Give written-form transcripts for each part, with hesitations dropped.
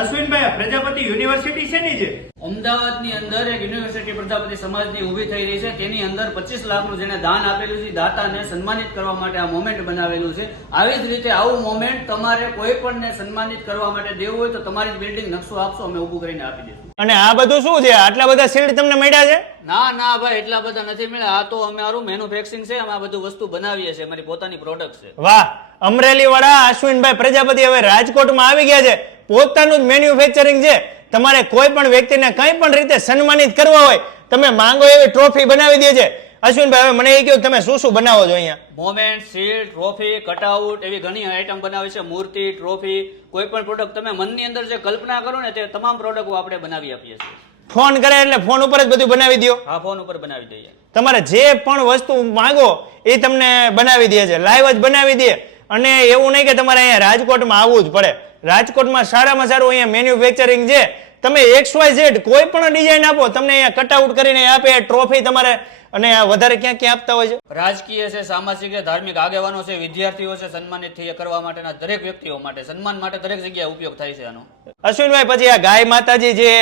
અશ્વિનભાઈ, Prajapati university શેની છે? અમદાવાદની અંદર એક યુનિવર્સિટી પ્રજાપતિ સમાજની ઊભી થઈ રહી છે. તેની અંદર 25 લાખનું જેને દાન આપેલું છે, દાતાને સન્માનિત કરવા માટે આ મોમેન્ટ બનાવેલું છે. આવી જ રીતે આવું મોમેન્ટ તમારે કોઈ પણને સન્માનિત કરવા માટે દેવું હોય તો તમારી જ બિલ્ડિંગ નકશો આપશો, અમે ઊભું કરીને આપી દઈશું. અને આ બધું શું છે? આટલા બધા શિલ્ડ તમને મળ્યા છે? ના ભાઈ, એટલા બધા નથી મળ્યા. આ તો અમારું મેન્યુફેક્ચરિંગ છે, અમે આ બધું વસ્તુ બનાવીએ છીએ, અમારી પોતાની પ્રોડક્ટ છે. વાહ, અમરેલી વાળા અશ્વિનભાઈ પ્રજાપતિ હવે રાજકોટમાં આવી ગયા છે. પોતાનું જ મેન્યુફેક્ચરિંગ છે. તમારે કોઈ પણ વ્યક્તિને કઈ પણ રીતે સન્માનિત કરવા હોય, તમે માંગો એવી ટ્રોફી બનાવી દે છે. અશ્વિનભાઈ, હવે મને એ કહ્યું તમે શું શું બનાવો છો અહીંયા? મોમેન્ટ, શીલ્ડ, ટ્રોફી, કટઆઉટ એવી ઘણી આઈટમ બનાવી છે. મૂર્તિ, ટ્રોફી, કોઈ પણ પ્રોડક્ટ તમે મનની અંદર જે કલ્પના કરો ને તે તમામ પ્રોડક્ટો આપણે બનાવી આપીએ છીએ. ફોન કરે એટલે ફોન ઉપર જ બધું બનાવી દો? હા, ફોન ઉપર બનાવી દઈએ. તમારે જે પણ વસ્તુ માંગો એ તમને બનાવી દે છે, લાઈવ જ બનાવી દે. અને એવું નહીં કે તમારે અહીંયા રાજકોટમાં આવવું જ પડે. રાજકોટમાં સારામાં સારું અહીંયા મેન્યુફેક્ચરિંગ છે. તમે XYZ કોઈ પણ ડિઝાઇન આપો, તમને અહીંયા કટઆઉટ કરીને આપે. ટ્રોફી તમારે અને વધારે ક્યાં ક્યાં આપતા હોય છે? રાજકીય છે, સામાજિક છે, ધાર્મિક આગેવાનો છે, વિદ્યાર્થીઓ છે, સન્માનિત કરવા માટેના દરેક વ્યક્તિઓ માટે, સન્માન માટે દરેક જગ્યાએ ઉપયોગ થાય છે આનો. અશ્વિનભાઈ, પછી આ ગાય માતાજી છે,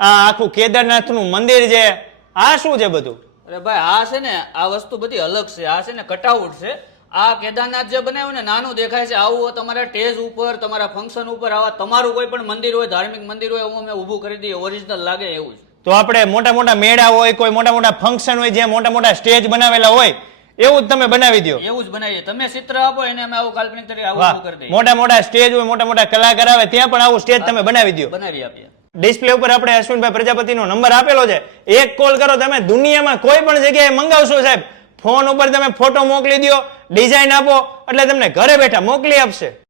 આ આખું કેદારનાથનું મંદિર છે, આ શું છે બધું? અરે ભાઈ, આ છે ને, આ વસ્તુ બધી અલગ છે. આ છે ને કટઆઉટ છે. આ કેદારનાથ જે બનાવ્યું ને, નાનું દેખાય છે, આવું તમારા સ્ટેજ ઉપર, તમારા ફંક્શન ઉપર, આવા તમારું કોઈ પણ મંદિર હોય, ધાર્મિક મંદિર હોય, એવું અમે ઊભું કરી દઈએ, ઓરિજિનલ લાગે એવું જ. તો આપણે મોટા મોટા મેળા હોય, કોઈ મોટા મોટા ફંક્શન હોય, જ્યાં મોટા મોટા સ્ટેજ બનાવેલા હોય, એવું જ તમે બનાવી દો? એવું જ બનાવીએ. તમે ચિત્ર આપો એને અમે આવું કાલ્પનિક તરીકે આવું ઊભું કરી દઈએ. મોટા મોટા સ્ટેજ હોય, મોટા મોટા કલાકાર આવે, ત્યાં પણ આવું સ્ટેજ તમે બનાવી દો? બનાવી આપીએ. ડિસ્પ્લે ઉપર આપણે અશ્વિનભાઈ પ્રજાપતિનો નંબર આપેલો છે. એક કોલ કરો, તમે દુનિયામાં કોઈ પણ જગ્યાએ મંગાવશો સાહેબ, ફોન ઉપર તમે ફોટો મોકલી દો, ડિઝાઇન આપો, એટલે તમને ઘરે બેઠા મોકલી આપશે.